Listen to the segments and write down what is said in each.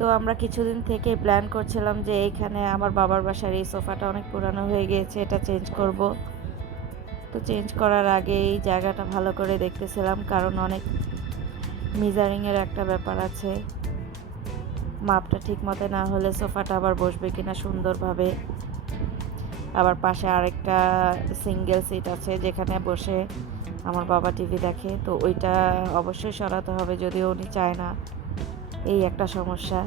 তো আমরা কিছুদিন থেকে প্ল্যান করছিলাম যে এইখানে আমার বাবার বাসার এই সোফাটা অনেক পুরানো হয়ে গিয়েছে, এটা চেঞ্জ করব। তো চেঞ্জ করার আগে এই জায়গাটা ভালো করে দেখতেছিলাম, কারণ অনেক মিজারিংয়ের একটা ব্যাপার আছে। মাপটা ঠিক মতো না হলে সোফাটা আবার বসবে কিনা সুন্দরভাবে। আবার পাশে আরেকটা সিঙ্গেল সিট আছে যেখানে বসে আমার বাবা টিভি দেখে, তো ওইটা অবশ্যই সরাতে হবে, যদিও উনি চায় না। এই একটা সমস্যা।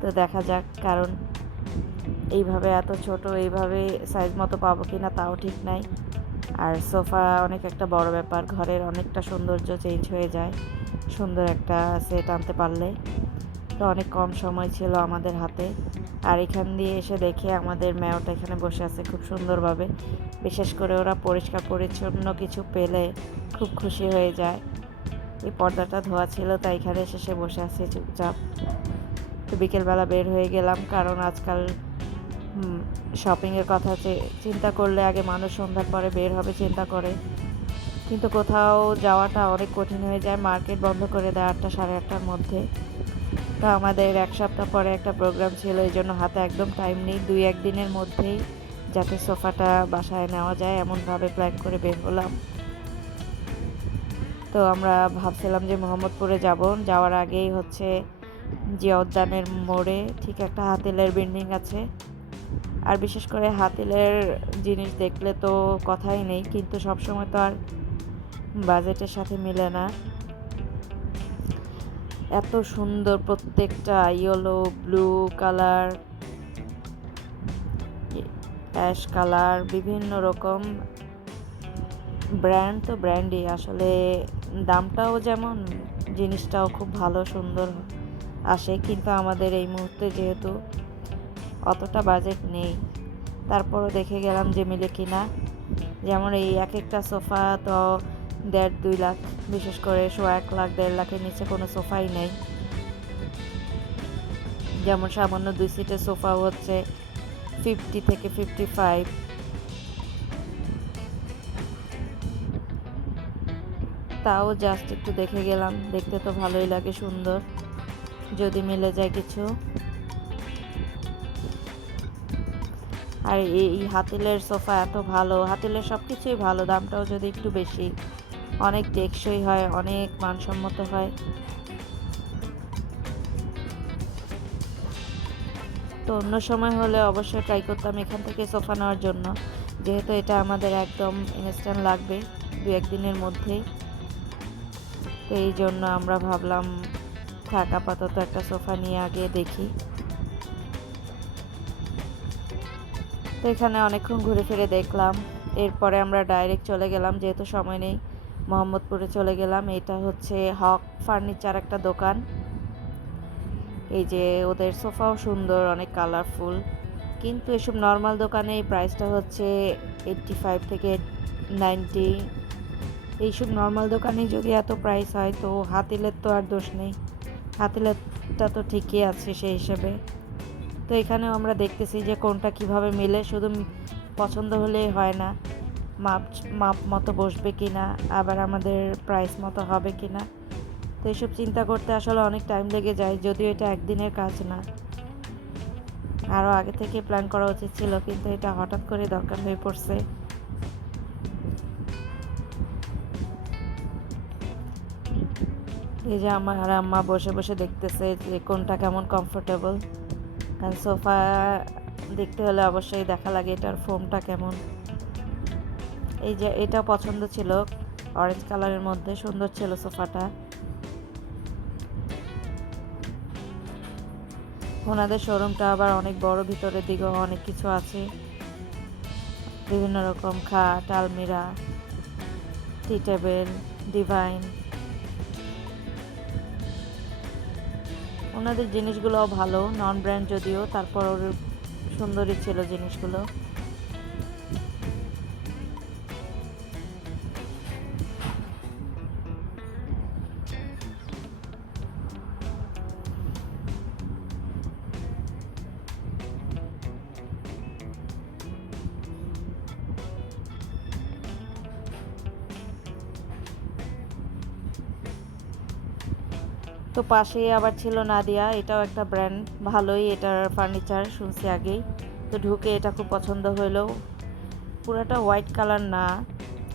তো দেখা যাক, কারণ এইভাবে এত ছোট, এইভাবে সাইজ মতো পাবো কি না তাও ঠিক নাই। আর সোফা অনেক একটা বড় ব্যাপার, ঘরের অনেকটা সৌন্দর্য চেঞ্জ হয়ে যায় সুন্দর একটা সেট আনতে পারলে। তো অনেক কম সময় ছিল আমাদের হাতে। আর এখান দিয়ে এসে দেখে আমাদের মেয়টা এখানে বসে আছে খুব সুন্দরভাবে। বিশেষ করে ওরা পরিষ্কার পরিচ্ছন্ন কিছু পেলে খুব খুশি হয়ে যায়। এই পর্দাটা ধোয়া ছিল, তাই এখানে এসে সে বসে আছে চুপচাপ। তো বিকেলবেলা বের হয়ে গেলাম, কারণ আজকাল শপিংয়ের কথা চিন্তা করলে আগে মানুষ সন্ধ্যার পরে বের হবে চিন্তা করে। কিন্তু কোথাও যাওয়াটা অনেক কঠিন হয়ে যায়, মার্কেট বন্ধ করে দেয় আটটা সাড়ে আটটার মধ্যে। তো আমাদের এক সপ্তাহ পরে একটা প্রোগ্রাম ছিল, এই জন্য হাতে একদম টাইম নেই। দুই একদিনের মধ্যেই যাতে সোফাটা বাসায় নেওয়া যায়, এমনভাবে প্ল্যান করে বের হলাম। তো আমরা ভাবছিলাম যে মোহাম্মদপুরে যাব। যাওয়ার আগেই হচ্ছে জিয়া উদ্যানের মোড়ে ঠিক একটা হাতিলের বিল্ডিং আছে। আর বিশেষ করে হাতিলের জিনিস দেখলে তো কথাই নেই, কিন্তু সবসময় তো আর বাজেটের সাথে মিলে না। এত সুন্দর প্রত্যেকটা yellow, blue colour, ash colour, বিভিন্ন রকম ব্র্যান্ড তো ব্র্যান্ডই। আসলে দামটাও যেমন, জিনিসটাও খুব ভালো, সুন্দর আসে, কিন্তু আমাদের এই মুহূর্তে যেহেতু অতটা বাজেট নেই, তারপরও দেখে গেলাম যে মিলে কিনা। যেমন এই এক একটা সোফা তো দেড়, দুই লাখ, বিশেষ করে শো এক লাখ, দেড় লাখের নিচে কোনো সোফাই নেই। যেমন সামান্য দুই সিটের সোফা হচ্ছে ফিফটি থেকে ফিফটি ফাইভ তাও জাস্ট একটু দেখে গেলাম। দেখতে তো ভালোই লাগে সুন্দর। যদি মিলে যায় কিছু। আর এই হাতিলের সোফা এত ভালো। হাতিলের সব কিছুই ভালো, দামটাও যদি একটু বেশি। অনেক টেকসই হয়, অনেক মানসম্মত হয়। তো অন্য সময় হলে অবশ্যই ট্রাই করতাম এখান থেকে সোফা নেওয়ার জন্য। যেহেতু এটা আমাদের একদম ইনস্ট্যান্ট লাগবে দু একদিনের মধ্যেই। এই জন্য আমরা ভাবলাম থাক আপাতত একটা সোফা নিয়ে আগে দেখি। তো এখানে অনেকক্ষণ ঘুরে ফিরে দেখলাম। এরপরে আমরা ডাইরেক্ট চলে গেলাম, যেহেতু সময় নেই, মোহাম্মদপুরে চলে গেলাম। এটা হচ্ছে হক ফার্নিচার একটা দোকান। এই যে ওদের সোফাও সুন্দর, অনেক কালারফুল কিন্তু এসব নর্মাল দোকানে প্রাইসটা হচ্ছে এইট্টি ফাইভ থেকে নাইনটি এইসব নর্মাল দোকানে যদি এত প্রাইস হয়, তো হাতিলের তো আর দোষ নেই। হাতিলেরটা তো ঠিকই আছে সেই হিসেবে। তো এখানেও আমরা দেখতেছি যে কোনটা কীভাবে মিলে, শুধু পছন্দ হলেই হয় না, মাপ মাপ মতো বসবে কি না আবার আমাদের প্রাইস মতো হবে কি না তো এইসব চিন্তা করতে আসলে অনেক টাইম লেগে যায়, যদিও এটা একদিনের কাজ না। আরও আগে থেকে প্ল্যান করা উচিত ছিল, কিন্তু এটা হঠাৎ করে দরকার হয়ে পড়ছে। এই যে আমার আর আম্মা বসে বসে দেখতেছে যে কোনটা কেমন কমফোর্টেবল কারণ সোফা দেখতে হলে অবশ্যই দেখা লাগে এটার ফোমটা কেমন। এই যে এটা পছন্দ ছিল অরেঞ্জ কালারের মধ্যে, সুন্দর ছিল সোফাটা। ওনাদের শোরুমটা আবার অনেক বড় ভিতরের দিকেও অনেক কিছু আছে। বিভিন্ন রকম খাট, আলমিরা, টি টেবিল, ডিভাইন। ওনাদের জিনিসগুলোও ভালো নন ব্র্যান্ড যদিও তারপর সুন্দরই ছিল জিনিসগুলো। তো পাশেই আবার ছিল নাদিয়া, এটাও একটা ব্র্যান্ড ভালোই এটার ফার্নিচার শুনছি আগেই। তো ঢুকে এটা খুব পছন্দ হলো পুরোটা হোয়াইট কালার না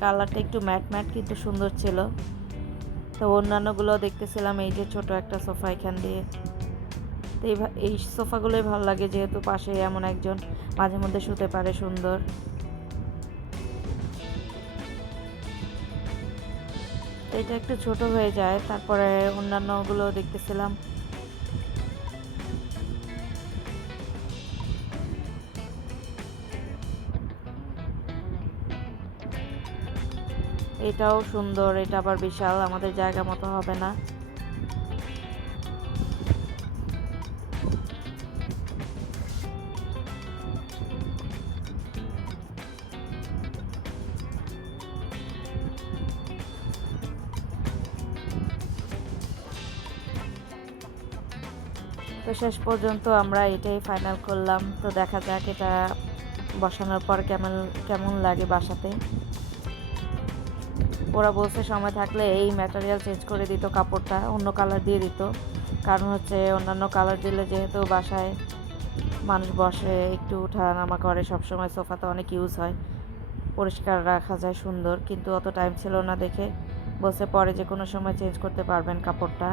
কালারটা একটু ম্যাট ম্যাট কিন্তু সুন্দর ছিল। তো অন্যান্যগুলো দেখতেছিলাম, এই যে ছোট একটা সোফা এখান দিয়ে। তো এই সোফাগুলোই ভালো লাগে যেহেতু পাশে এমন একজন মাঝে মধ্যে শুতে পারে সুন্দর। এটা একটু ছোট হয়ে যায়, তারপরে অন্যান্যগুলো দেখতেছিলাম। এটাও সুন্দর, এটা আবার বিশাল, আমাদের জায়গা মতো হবে না। তো শেষ পর্যন্ত আমরা এটাই ফাইনাল করলাম। তো দেখা যাক এটা বসানোর পর কেমন কেমন লাগে বাসাতে। ওরা বলছে সময় থাকলে এই ম্যাটেরিয়াল চেঞ্জ করে দিত কাপড়টা, অন্য কালার দিয়ে দিত। কারণ হচ্ছে অন্যান্য কালার দিলে যেহেতু বাসায় মানুষ বসে, একটু উঠানামা করে, সবসময় সোফাতে অনেক ইউজ হয়। পরিষ্কার রাখা যায়, সুন্দর। কিন্তু অত টাইম ছিল না দেখে। বলছে পরে যে কোনো সময় চেঞ্জ করতে পারবেন কাপড়টা।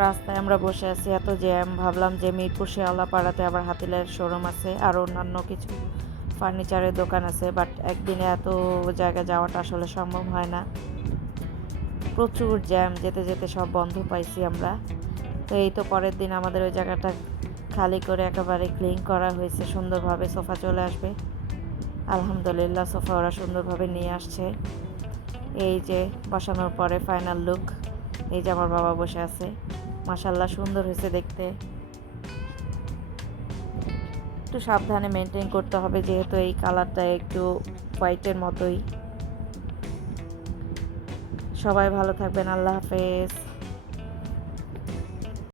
রাস্তায় আমরা বসে আছি, এত জ্যাম। ভাবলাম যে মিরপুর শেওলা পাড়াতে আবার হাতিলের শোরুম আছে, আর অন্যান্য কিছু ফার্নিচারের দোকান আছে বাট একদিনে এত জায়গা যাওয়াটা আসলে সম্ভব হয় না। প্রচুর জ্যাম, যেতে যেতে সব বন্ধ পাইছি আমরা। তো এই তো পরের দিন আমাদের ওই জায়গাটা খালি করে একেবারে ক্লিন করা হয়েছে, সুন্দরভাবে সোফা চলে আসবে। আলহামদুলিল্লাহ, সোফা ওরা সুন্দরভাবে নিয়ে আসছে। এই যে, বসানোর পরে ফাইনাল লুক এই যে আমার বাবা বসে আছে। মাসাল্লাহ সুন্দর হয়েছে দেখতে। একটু সাবধানে মেনটেন করতে হবে, যেহেতু এই কালারটা একটু হোয়াইটের মতোই। সবাই ভালো থাকবেন, আল্লাহ হাফেজ।